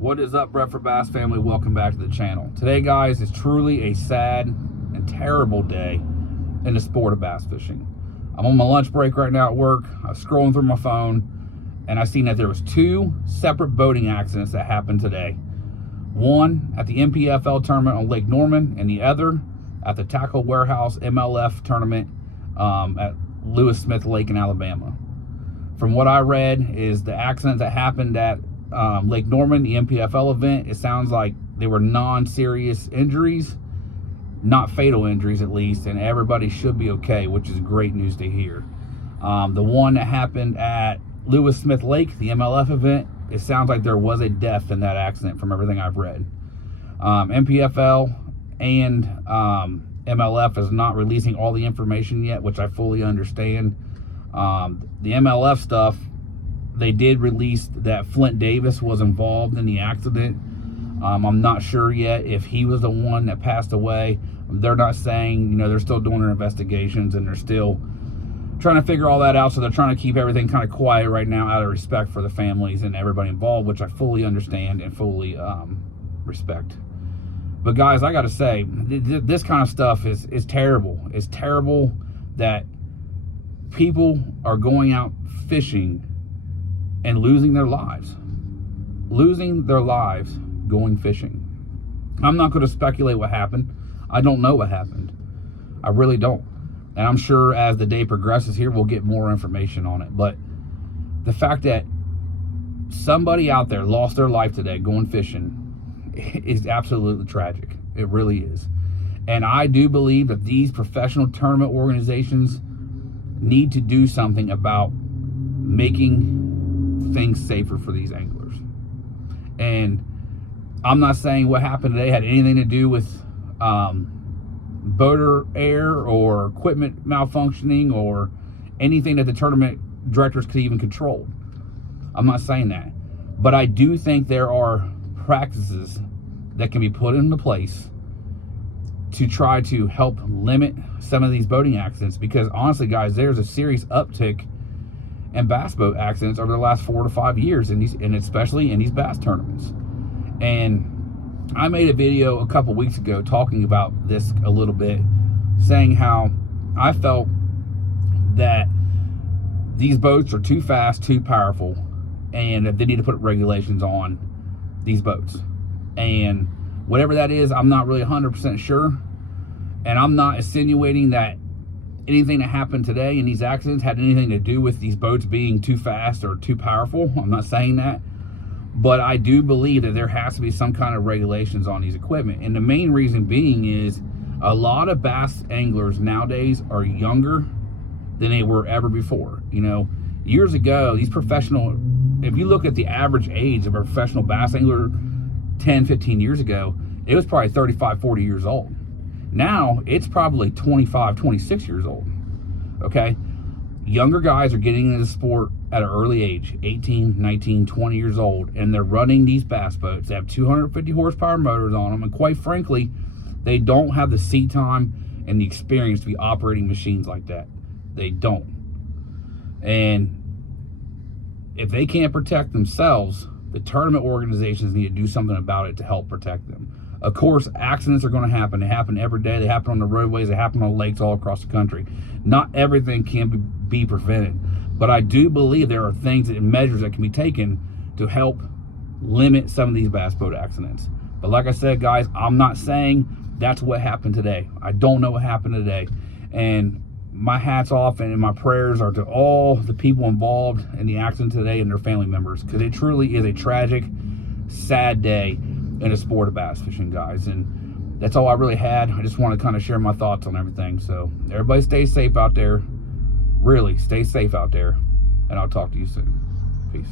What is up, Bradford Bass family? Welcome back to the channel. Today, guys, is truly a sad and terrible day in the sport of bass fishing. I'm on my lunch break right now at work. I was scrolling through my phone, and I seen that there was two separate boating accidents that happened today. One at the MPFL tournament on Lake Norman, and the other at the Tackle Warehouse MLF tournament at Lewis Smith Lake in Alabama. From what I read, is the accident that happened at Lake Norman, the MPFL event, it sounds like they were non-serious injuries, not fatal injuries at least, and everybody should be okay, which is great news to hear. The one that happened at Lewis Smith Lake, the MLF event, it sounds like there was a death in that accident from everything I've read. MPFL and MLF is not releasing all the information yet, which I fully understand. The MLF stuff, they did release that Flint Davis was involved in the accident. I'm not sure yet if he was the one that passed away. They're not saying, they're still doing their investigations and they're still trying to figure all that out. So they're trying to keep everything kind of quiet right now out of respect for the families and everybody involved, which I fully understand and fully respect. But guys, I got to say, this kind of stuff is terrible. It's terrible that people are going out fishing and losing their lives going fishing. I'm not going to speculate what happened. I don't know what happened. I really don't. And I'm sure as the day progresses here, we'll get more information on it. But the fact that somebody out there lost their life today going fishing is absolutely tragic. It really is. And I do believe that these professional tournament organizations need to do something about making things safer for these anglers. And I'm not saying what happened today had anything to do with boater error or equipment malfunctioning or anything that the tournament directors could even control. I'm not saying that. But I do think there are practices that can be put into place to try to help limit some of these boating accidents, because honestly, guys, there's a serious uptick in bass boat accidents over the last 4 to 5 years, and especially in these bass tournaments. And I made a video a couple weeks ago talking about this a little bit, saying how I felt that these boats are too fast, too powerful, and that they need to put regulations on these boats. And whatever that is, I'm not really 100% sure. And I'm not insinuating that anything that happened today in these accidents had anything to do with these boats being too fast or too powerful. I'm not saying that. But I do believe that there has to be some kind of regulations on these equipment. And the main reason being is a lot of bass anglers nowadays are younger than they were ever before. Years ago, these professional, if you look at the average age of a professional bass angler 10, 15 years ago, it was probably 35, 40 years old. Now, it's probably 25, 26 years old, okay? Younger guys are getting into the sport at an early age, 18, 19, 20 years old, and they're running these bass boats. They have 250 horsepower motors on them, and quite frankly, they don't have the seat time and the experience to be operating machines like that. They don't. And if they can't protect themselves, the tournament organizations need to do something about it to help protect them. Of course, accidents are going to happen. They happen every day. They happen on the roadways. They happen on lakes all across the country. Not everything can be prevented. But I do believe there are things and measures that can be taken to help limit some of these bass boat accidents. But like I said, guys, I'm not saying that's what happened today. I don't know what happened today. And my hat's off and my prayers are to all the people involved in the accident today and their family members, because it truly is a tragic, sad day in the sport of bass fishing, guys. And that's all I really had. I just want to kind of share my thoughts on everything. So everybody stay safe out there. Really, stay safe out there. And I'll talk to you soon. Peace.